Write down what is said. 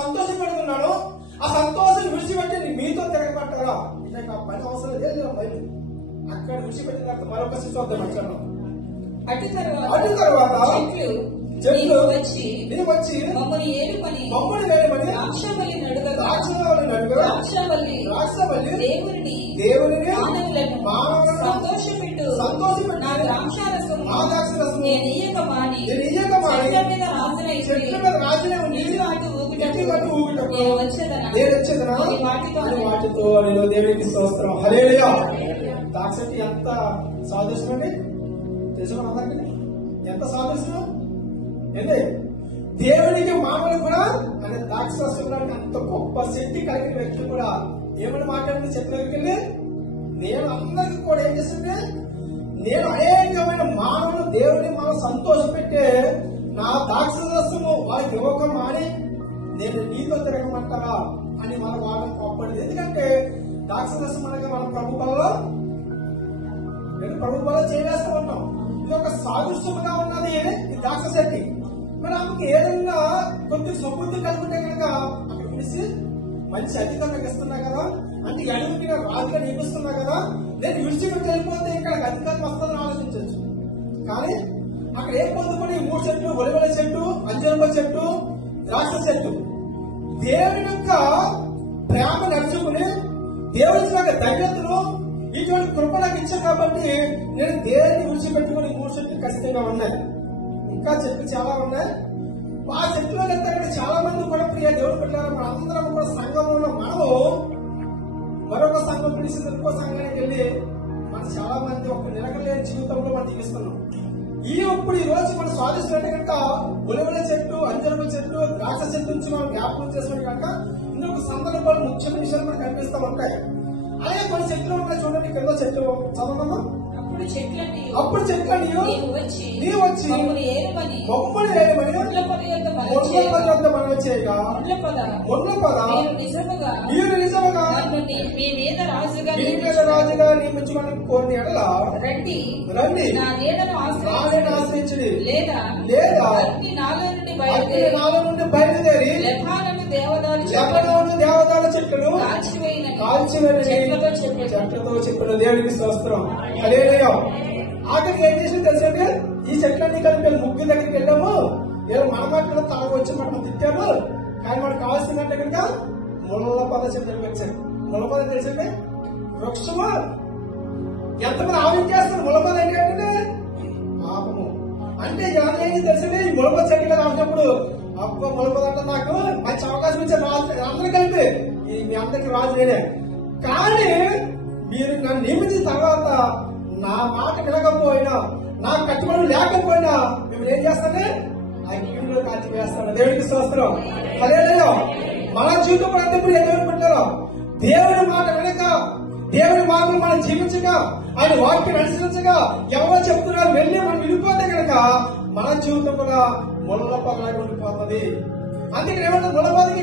సంతోషపడుతున్నాను, ఆ సంతోషం విడిచిపెట్టి మీతో తిరగబట్టారా? నాకు ఆ పని అవసరం లేదు, బయలు అక్కడ విడిచిపెట్టిన తర్వాత మరొక శిశుద్ధం వచ్చాను. అటు తర్వాత చెట్లు వచ్చి మమ్మల్ని ఏలుమని ద్రాక్షవల్లి దేవుని మానవులను సంతోషపెట్టు నా ద్రాక్షారసం నేను ఇయ్యక మాని చెట్ల మీద రాజునై నీరు అటు ఊగుటకు నేను వచ్చేదనా వాటితో నేను దేవునికి స్తోత్రం. హల్లెలూయా. ద్రాక్షకి ఎంత సాదృశ్యం అండి, తెలుసు అందరికి ఎంత సాదృశ్యం ఏంటి? దేవునికి మామూలు కూడా అంటే ద్రాక్షరసంలో అంత గొప్ప శక్తి కలిగిన వ్యక్తులు కూడా ఏమని మాట్లాడితే చెట్ల దగ్గరికి నేను అందరికి కూడా ఏం చేస్తుంటే, నేను అనేకమైన మానవులు దేవుని మనం సంతోషపెట్టే నా ద్రాక్షరసము వారికి ఇవ్వకం అని నేను నీతో తిరగమంటారా అని మన వాళ్ళని కోప్పడింది. ఎందుకంటే ద్రాక్షరసం అనగా మన ప్రభుత్వంలో చేస్తూ ఉంటాం. ఇది ఒక సాదృశ్యముగా ఉన్నది ఈ ద్రాక్ష శక్తి. మరి ఆమెకి ఏదైనా కొద్ది సమృద్ధి కలుగుంటే కనుక అక్కడ పిలిచి మంచి అధికారం ఇస్తున్నా కదా, అంటే అడుగుకి రాజుగా నియమిస్తున్నా కదా, నేను విడిచిపెట్టి వెళ్ళిపోతే ఇక్కడ అధికారం వస్తుందని ఆలోచించవచ్చు. కానీ అక్కడ ఏం పొందుకొని 3 చెట్లు, ఒలివల చెట్టు, అంజనమ చెట్టు, ద్రాక్ష చెట్టు దేవుని యొక్క ప్రేమ నడుచుకుని దేవుడి యొక్క ధైర్యతను ఇటువంటి కృప నాకు ఇచ్చాను కాబట్టి నేను దేన్ని విడిచిపెట్టుకుని 3 చెట్లు ఖచ్చితంగా ఉన్నాయి. ఇంకా చెట్లు చాలా ఉన్నాయి. ఆ చెట్లు చాలా మంది కూడా ప్రియ దేవుడు పెట్టారు. మన అందరం కూడా సంఘంలో మనము మరొక సంఘం పిలిచి ఇంకో సంఘానికి వెళ్ళి మన చాలా మంది ఒక నిలకలేని జీవితంలో మనం జీవిస్తున్నాం. ఇప్పుడు ఈ రోజు మనం స్వాదిస్తున్నట్టు కనుక ఒలివల చెట్టు, అంజనమ చెట్టు, ద్రాక్ష చెట్టు నుంచి మనం జ్ఞాపకం చేసుకుని కనుక ఇంకొక సందర్భాలు ముఖ్యమైన విషయాలు మనకు కనిపిస్తూ ఉంటాయి. అలాగే కొన్ని చెట్లు ఉన్నాయి చూడండి, కింద చెట్లు చదవమ్మా. అప్పుడు చెట్లని నీవు వచ్చి మమ్మల్ని ఏమని మనం చేయగా మీరు నిజముగా మీ మీద రాజుగా నియమించమని కోరిన ఎడల రండి నా నీడను ఆశ్రయించండి, లేదా నాలో నుండి బయలుదేరి లెబానోను దేవదారు చెట్లను కాల్చివేయని చెట్లతో చెప్పిన దేవునికి స్తోత్రం. హల్లెలూయా. ఆఖరికి ఏం చేసి తెలుసండి, ఈ చెట్లన్నీ కలిపి ముగ్గు దగ్గరికి వెళ్ళాము, ఏదో మనమాటలో తల వచ్చి మనం తిట్టాము. కానీ మనకు కావాల్సిందంటే కనుక ముళ్ళ పద చెట్టు వచ్చారు. ముళ్ళ పద తెలిసిందే వృక్షము ఎంతమంది ఆవించేస్తారు. ముళ్ళ పద ఏంటంటే పాపము అంటే ఏంటి తెలిసిందే. ఈ ముళ్ళ చెట్టు కదా ఆవినప్పుడు అబ్బ ముళ్ళ పద అంటే నాకు మంచి అవకాశం ఇచ్చారు రాజు, అందరూ కలిపి మీ అందరికి రాజు నేనే. కానీ మీరు నన్ను నియమించిన తర్వాత నా మాట వినకపోయినా, నా కట్టుబడి లేకపోయినా మేము ఏం చేస్తానే అగ్నిలో కాల్చి వేస్తాను. దేవుడికి స్తోత్రం. హల్లెలూయా. మన జీవితం అంతప్పుడు ఏమనుకుంటారో దేవుని మాట వినక, దేవుని మాటలు మనం జీవించగా, ఆయన వాక్యం అనుసరించగా, ఎవరో చెప్తున్నారు వెళ్ళి మనం విడిపోతే కనుక మన జీవితం కూడా ముళ్ళ పగలాగా ఉండిపోతుంది. అందుకని ఏమంటారు, ముళ్ళ పదకి